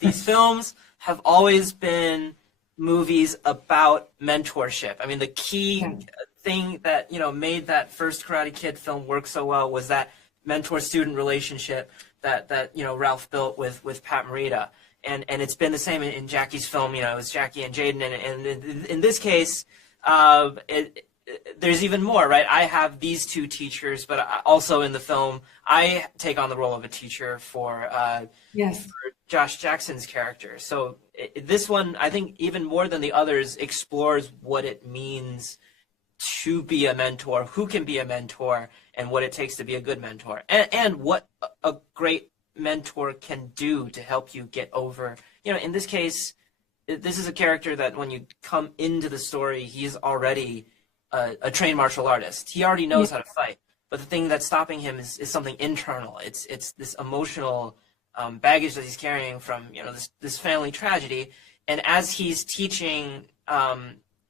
These films have always been movies about mentorship. I mean, the key thing that, made that first Karate Kid film work so well was that mentor-student relationship that Ralph built with Pat Morita. And it's been the same in Jackie's film. It was Jackie and Jaden. And in this case, there's even more, right? I have these two teachers, but also in the film, I take on the role of a teacher for Josh Jackson's character. So this one, I think, even more than the others, explores what it means to be a mentor, who can be a mentor, and what it takes to be a good mentor, and what a great mentor can do to help you get over. In this case, this is a character that when you come into the story, he's already a trained martial artist. He already knows how to fight, but the thing that's stopping him is something internal. It's this emotional baggage that he's carrying from this family tragedy. And as he's teaching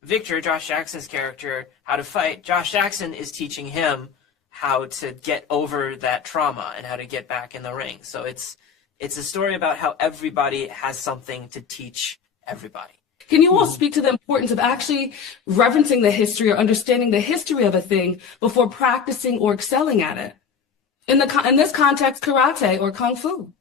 Victor, Josh Jackson's character, how to fight, Josh Jackson is teaching him how to get over that trauma and how to get back in the ring. So it's a story about how everybody has something to teach everybody. Can you all speak to the importance of actually reverencing the history or understanding the history of a thing before practicing or excelling at it? In this context, karate or kung fu.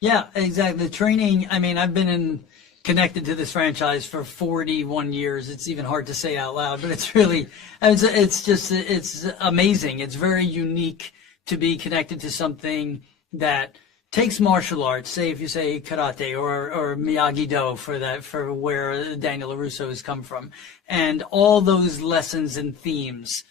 Yeah, exactly. The training, I mean, I've been connected to this franchise for 41 years. It's even hard to say out loud, but it's really, it's amazing. It's very unique to be connected to something that takes martial arts, say if you say karate or Miyagi-Do for where Daniel LaRusso has come from, and all those lessons and themes.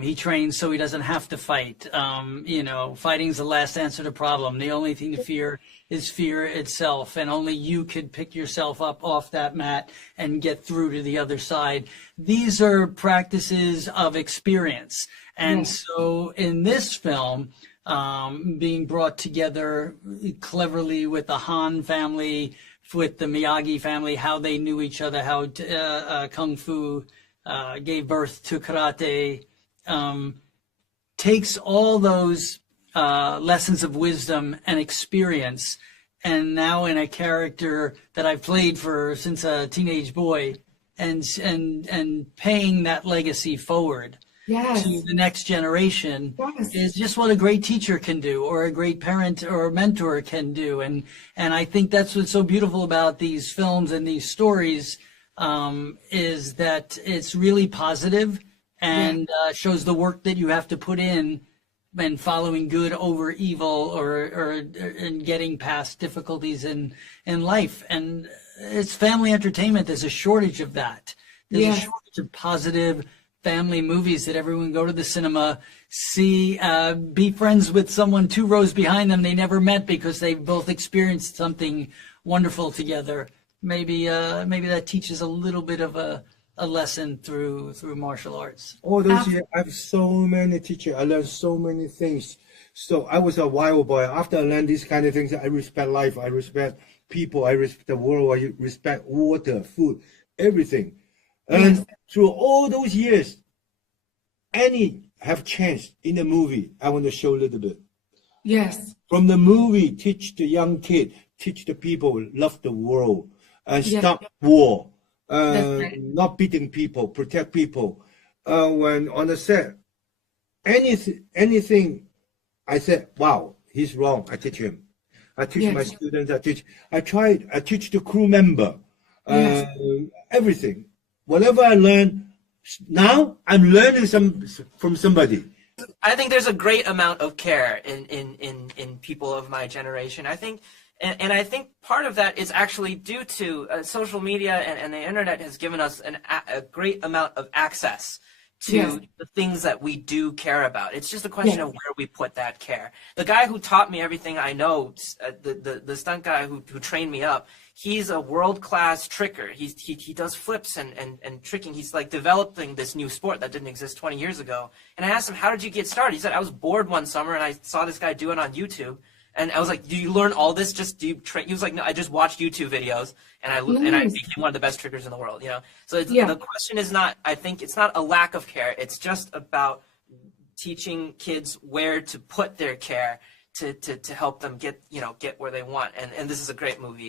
He trains so he doesn't have to fight. Fighting's the last answer to problem. The only thing to fear is fear itself, and only you could pick yourself up off that mat and get through to the other side. These are practices of experience. And so in this film, being brought together cleverly with the Han family, with the Miyagi family, how they knew each other, how Kung Fu gave birth to karate, takes all those lessons of wisdom and experience, and now in a character that I've played since a teenage boy, and paying that legacy forward to the next generation is just what a great teacher can do, or a great parent or mentor can do. And I think that's what's so beautiful about these films and these stories, is that it's really positive and shows the work that you have to put in following good over evil, or and getting past difficulties in life. And it's family entertainment. There's a shortage of that. There's a shortage of positive family movies that everyone go to the cinema, see, be friends with someone 2 rows behind them they never met because they both experienced something wonderful together. Maybe that teaches a little bit of a lesson through martial arts. All those years, I have so many teachers. I learned so many things. So I was a wild boy. After I learned these kind of things, I respect life. I respect people. I respect the world. I respect water, food, everything. And through all those years, any have changed in the movie, I want to show a little bit. Yes. From the movie, teach the young kid, teach the people, love the world, and stop war. Not beating people, protect people. When on the set, anything, I said, wow, he's wrong. I teach him. I teach my students. I teach the crew member. Everything. Whatever I learn, now I'm learning from somebody. I think there's a great amount of care in people of my generation. I think. And I think part of that is actually due to social media, and the internet has given us a great amount of access to the things that we do care about. It's just a question of where we put that care. The guy who taught me everything I know, the stunt guy who trained me up, he's a world-class tricker. He does flips and tricking. He's like developing this new sport that didn't exist 20 years ago. And I asked him, how did you get started? He said, I was bored one summer and I saw this guy do it on YouTube. And I was like, do you learn all this? Do you train? He was like, no, I just watched YouTube videos and I became one of the best trickers in the world, So the question is not, I think it's not a lack of care. It's just about teaching kids where to put their care to help them get where they want. And this is a great movie.